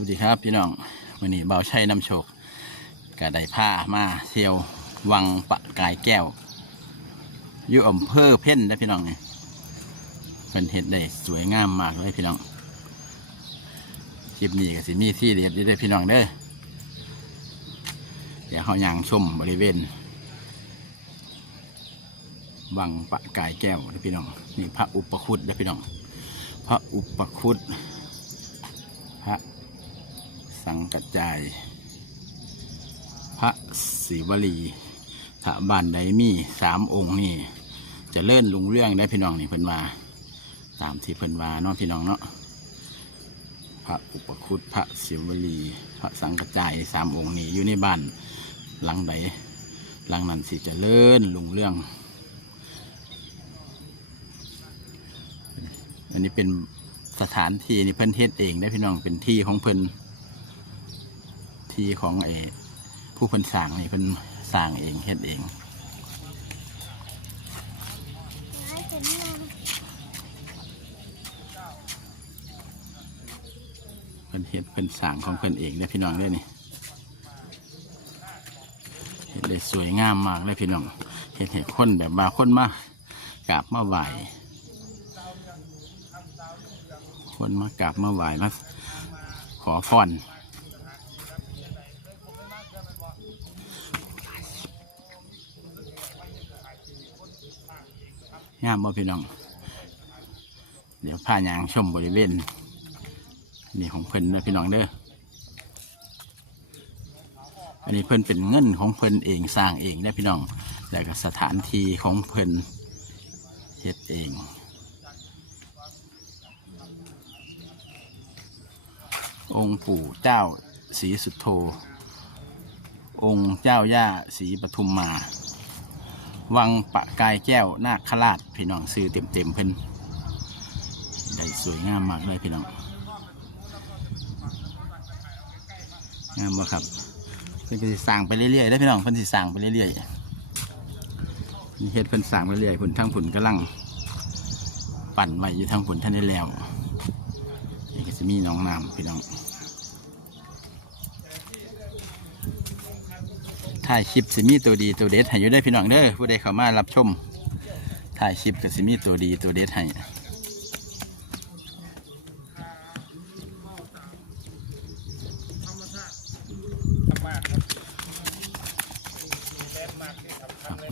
วัสดีครับพี่น้องวันนี้เบาชัยน้ำโชคกะได้ผ้ามาเที่ยววังปะกายแก้วอยู่อำเภอเพ่นนะพี่น้องเนี่ยเป็นเห็ดได้สวยงามมากเลยพี่น้องคลิปนี้ก็สิมีที่เด็ดอยู่เด้อพี่น้องเด้อเดี๋ยวเขายางชมบริเวณวังปะกายแก้วนะพี่น้องนี่พระอุปคุตนะพี่น้อง พระอุปคุต สังกัจจาย พระศิวลีถ้าบ้านใดมีสามองค์นี่จะเลื่อนลุงเรื่องได้พี่น้องนี่เพิ่นว่าตามที่เพิ่นว่าเนาะพี่น้องเนาะพระอุปคุตพระศิวลี พระสังกัจจายสามองค์นี่อยู่ในบ้านหลังใดหลังนั้นสิจะเลื่อนลุงเรื่อง อันนี้เป็นสถานที่นี่เพิ่นเฮ็ดเองได้พี่น้องเป็นที่ของเพิ่น ที่ของไอ้ผู้เพิ่นสร้างนี่เพิ่นสร้างเองเฮ็ดเองเพิ่นเฮ็ดเพิ่นสร้างของเพิ่นเองได้พี่น้องเด้อนี่เฮ็ดเลยสวยงามมากเลยพี่น้องเฮ็ดให้คนแบบมาคนมากราบมาไหว้คนมากราบมาไหวมาขอพร งามบ่พี่น้อง เดี๋ยวพายางชมบริเวณนี่ของเพิ่นนะพี่น้องเด้ออันนี้เพิ่นเป็นเงินของเพิ่นเองสร้างเองนะพี่น้องแต่ก็สถานที่ของเพิ่นเฮ็ดเององค์ปู่เจ้าศรีสุโธ องค์เจ้าย่าศรีปทุมมา วังปะกายแก้วนาคราชพี่น้องซื้อเต็มเต็มๆเพิ่นได้สวยงามมากเลยพี่น้องงามบ่ครับเพิ่นก็สิสร้างไปเรื่อยๆได้พี่น้องเพิ่นสิสร้างไปเรื่อยๆนี่เฮ็ดเพิ่นสร้างไปเรื่อยๆผลทั้งผลกำลัง ปั่นไว้อยู่ทั้งผลท่านได้แล้วนี่ก็จะมีน้องน้ำพี่น้อง ถ่ายคลิปสิมีตัวดีตัวเด็ดให้อยู่ได้พี่น้องเด้อผู้ใดเข้ามารับชมถ่ายคลิปก็สิมีตัวดีตัวเด็ดให้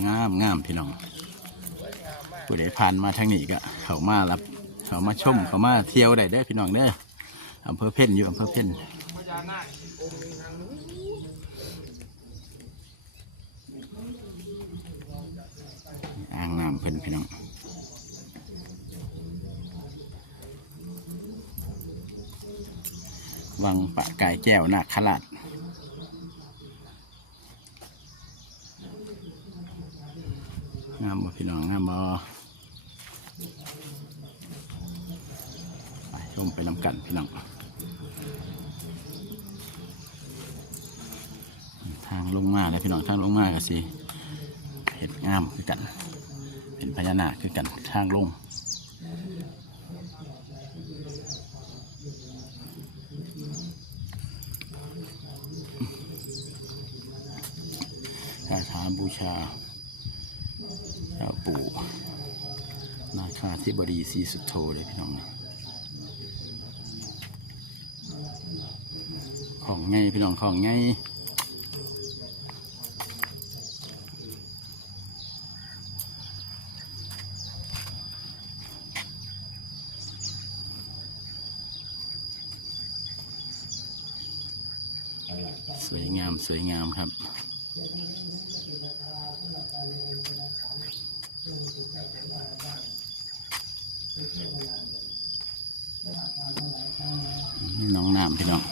งามงามพี่น้องผู้ใดผ่านมาทางนี้ก็เขามารับเขามาชมเขามาเที่ยวได้เด้อพี่น้องเด้ออำเภอเพ่นอยู่อำเภอเพ่นอ่างน้ำ เพิ่นพี่น้องวังปะกายแก้วนาคราชงามบ่พี่น้องงามบ่ไปชมไปนำกันพี่น้องทางลงมาเลยพี่น้องทางลงมาก็สิเห็ดงามคือกัน เป็นพญานาคคือกันทางลงคาถาบูชาเจ้าปู่นาคาธิบดีศรีสุดโธเลยพี่น้องนะของไงพี่น้องของไง สวยงามสวยงามครับนี่น้องน้ำพี่น้อง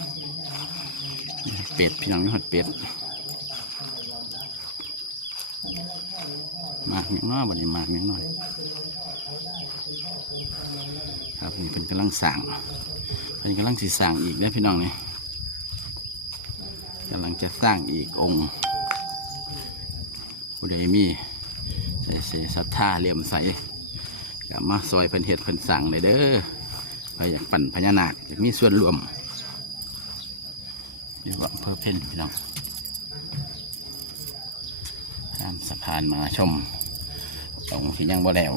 เป็ดพี่น้องนี่หดเป็ดมากเมียน้อยวันนี้มากเมียน้อยครับนี่เป็นกำลังสั่งเป็นกำลังสีสั่งอีกนะพี่น้องนี่ กำลังจะสร้างอีกองค์ผู้ใดมีใส่เสศรัทธาเลี่ยมใสก็มาซอยเพิ่นเห็ดเพิ่นสั่งเลยเด้อใครอยากปั่นพญานาคมีส่วนรวมอยู่อำเภอเพ่นพี่น้องข้ามสะพานมาชมตรงที่ยังบ่แล้ว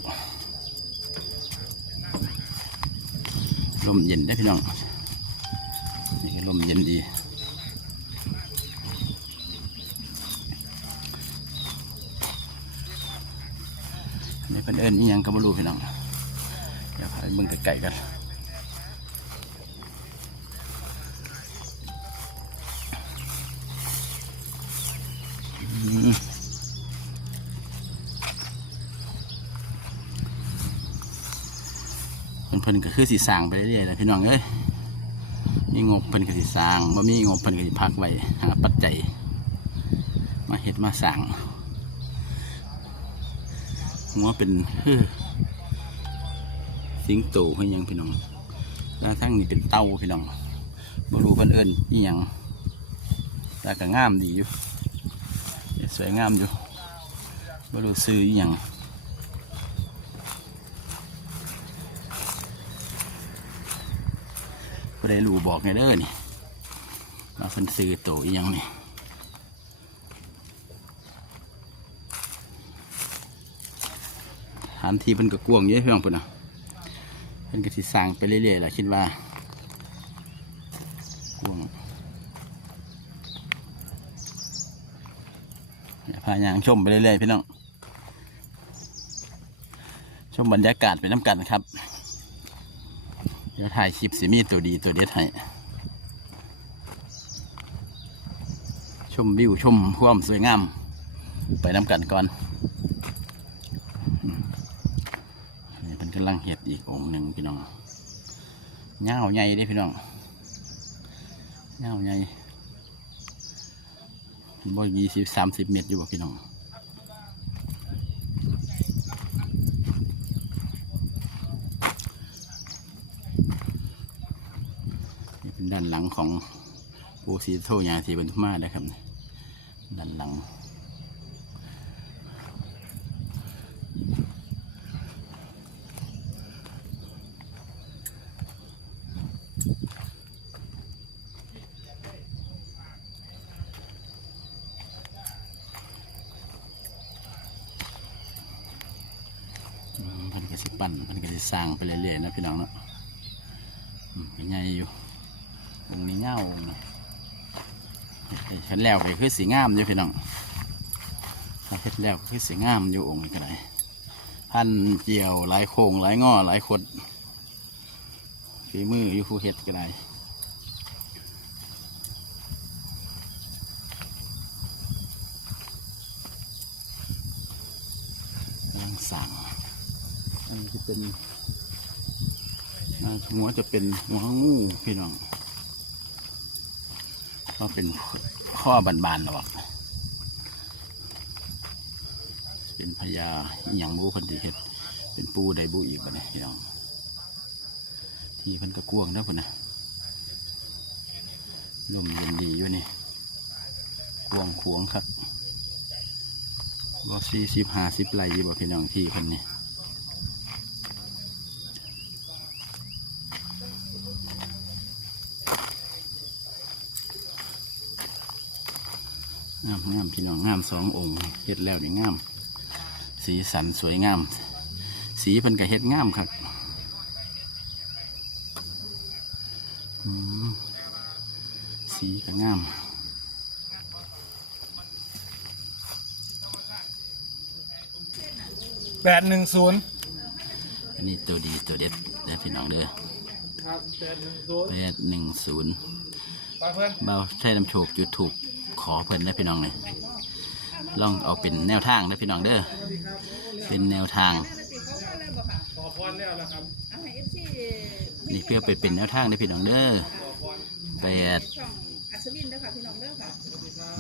ลมเย็นได้พี่น้องนี่ลมเย็นดี อิญนี่ยังก็ไม่รู้พี่น้องเดี๋ยวพาไปเบิ่งไกลๆกันเพิ่นเพิ่นก็คือสีสางไปเรื่อยๆแหละพี่น้องเอ้ยมีงบเพิ่นก็สิสางบ่มีงบเพิ่นก็สิพักไว้หาปัจจัย มาเฮ็ดมาสร้าง หัวเป็นสิงโตเพิ่นยังพี่น้องแล้วทั้งนี้เป็นเต้าพี่น้องบรูพิ่นเอิ้นอีหยังแต่ก็งามดีอยู่สวยงามอยู่บรูซื้ออหย่างบ่ได้รู้บอกไงเด้อนี่มาเพิ่นซื้อโตวอหย่างนี่านที่เพิ่นก็กวางเยอะเพียงเพิ่นน่ะเพิ่นก็สิสร้างไปเรื่อยๆแหละคิดว่ากวางพายางชมไปเรื่อยๆพี่น้องชมบรรยากาศไปน้ำกันครับ เดี๋ยวถ่ายคลิปสิมีตัวดีตัวเด็ดให้ชมวิวชมความสวยงาม ไปน้ำกันก่อนอืมนี่เป็นกำลังเห็ดอีกองหนึ่งพี่น้องเงาใหญ่ด้พี่น้องเงาใหญ่บ่ยี่สิบสามสิบเมตรอยู่พี่น้องนี่เป็นด้านหลังของปูสีโทยาสีบรรทุมานะครับด้านหลัง อืมเพิ่นก็สิ ปั่นเพิ่นก็สิสร้างไปเรื่อยๆนะพี่น้องเนาะอืมก็ใหญ่อยู่องนี้เงาองค์นี้เห็นแล้วก็คือสีงามอยู่พี่น้องเห็นแล้วก็คือสีงามอยู่องค์นี้ก็ได้พันเจียวหลายโค้งหลายงอหลายขดฝีมืออยู่ผู้เฮ็ดก็ได้ร่งสั่ง อันนี้จะเป็นหัวจะเป็นหัวงูพี่น้องก็เป็นข้อบานๆหรอกเป็นพญาอย่างบูคนที่เห็ดเป็นปูไดบูอีกบ่เนี่ยพี่น้องที่พันกระกวางนะพุ่นนะลมเย็นดีอยู่นี่กวางขวงครับก็สี่สิบห้าสิบไรอยู่บ่พี่น้องที่เพันนี่ งามงามพี่น้องงามสององค์เฮ็ดแล้วนี่งาม สีสันสวยงาม สีเพิ่นก็เฮ็ดงามครับอืมสีก็งามแปดหนึ่งศูนย์อันนี้ตัวดีตัวเด็ดนะพี่น้องเด้อครับแปดหนึ่งศูนย์แปดหนึ่งศูนย์ไปเพื่อนเบาใช้น้ำโชคจุดถูก ขอเพิ่นนะพี่น้องเลยลองเอาเป็นแนวทางนะพี่น้องเด้อเป็นแนวทางขอพรแล้วนะครับนี่เพื่อไปเป็นแนวทางนะพี่น้องเด้อแปด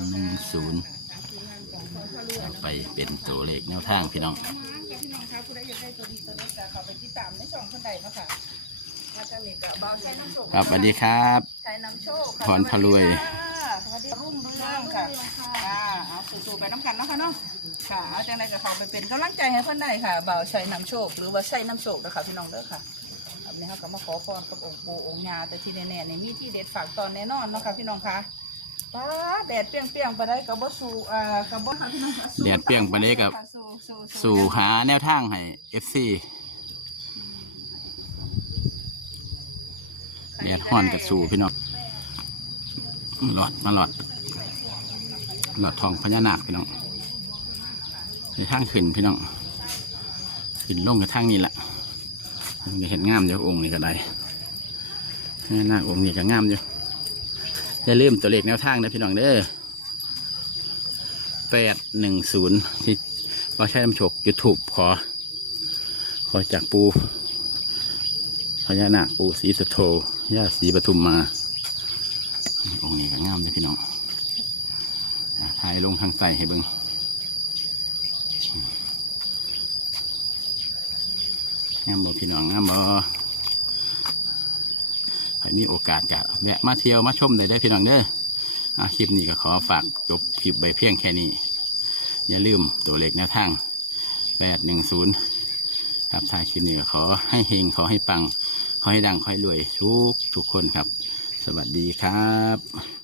หนึ่งศูนย์ไปเป็นตัวเลขแนวทางพี่น้องของคนใดเนาะค่ะมาจากนี่ก็บ่าวใช้น้ำโชคครับสวัสดีครับ ใช้น้ำโชคค่ะพรพรวย สวัสดีค่ะรุ่งเรืองค่ะค่ะเอาสู่ๆไปน้ำกันเนาะค่ะเนาะค่ะเอาจังไดก็เข้าไปเป็นกำลังใจให้เพิ่นได้ค่ะบ่าวใช้น้ำโชค หรือว่าใช้น้ำโชคนะคะพี่น้องเด้อค่ะครับนี่เขาก็มาขอพรกับองค์ปู่องค์ย่าแต่ที่แน่ๆนี่มีที่เด็ดฝากตอนแน่นอนเนาะค่ะพี่น้องคะป้าแดดเปรี้ยงๆไปได้กับบ่สู้อ่ากับบ่ค่ะพี่น้องสู้แดดเปรี้ยงไปได้กับค่ะสู้สู้สู่หาแนวทางให้ FC แดดฮ้อนกับสู่พี่น้องหลอดมาหลอด หลอดทองพญานาคพี่น้องในทางขึ้นพี่น้องขึ้นลงกับทางนี้แหละจะเห็นงามอยู่องค์นี้ก็ได้พญานาคองค์นี้ก็งามอยู่อย่าลืมตัวเลขแนวทางนะพี่น้องเด้อแปดหนึ่งศูนย์ที่ว่าใช้น้ำโชคยูทูบขอ ขอจากปูพญานาคปูศรีสโธ ย่าศรีปทุมมา องค์นี้ก็งามเลยพี่น้องถ่ายลงทางใส่ให้เบิงงามบ่พี่น้องงามบ่ใครมีโอกาสก็แวะมาเที่ยวมาชมได้ได้พี่น้องเด้ออคลิปนี้ก็ขอฝากจบคลิปไปเพียงแค่นี้ อย่าลืมตัวเลขแนวทางแปดหนึ่งศูนย์ครับท้ายคลิปนี้ก็ขอให้เฮงขอให้ปัง ให้ดังขอให้รวยทุกทุกคนครับ สวัสดีครับ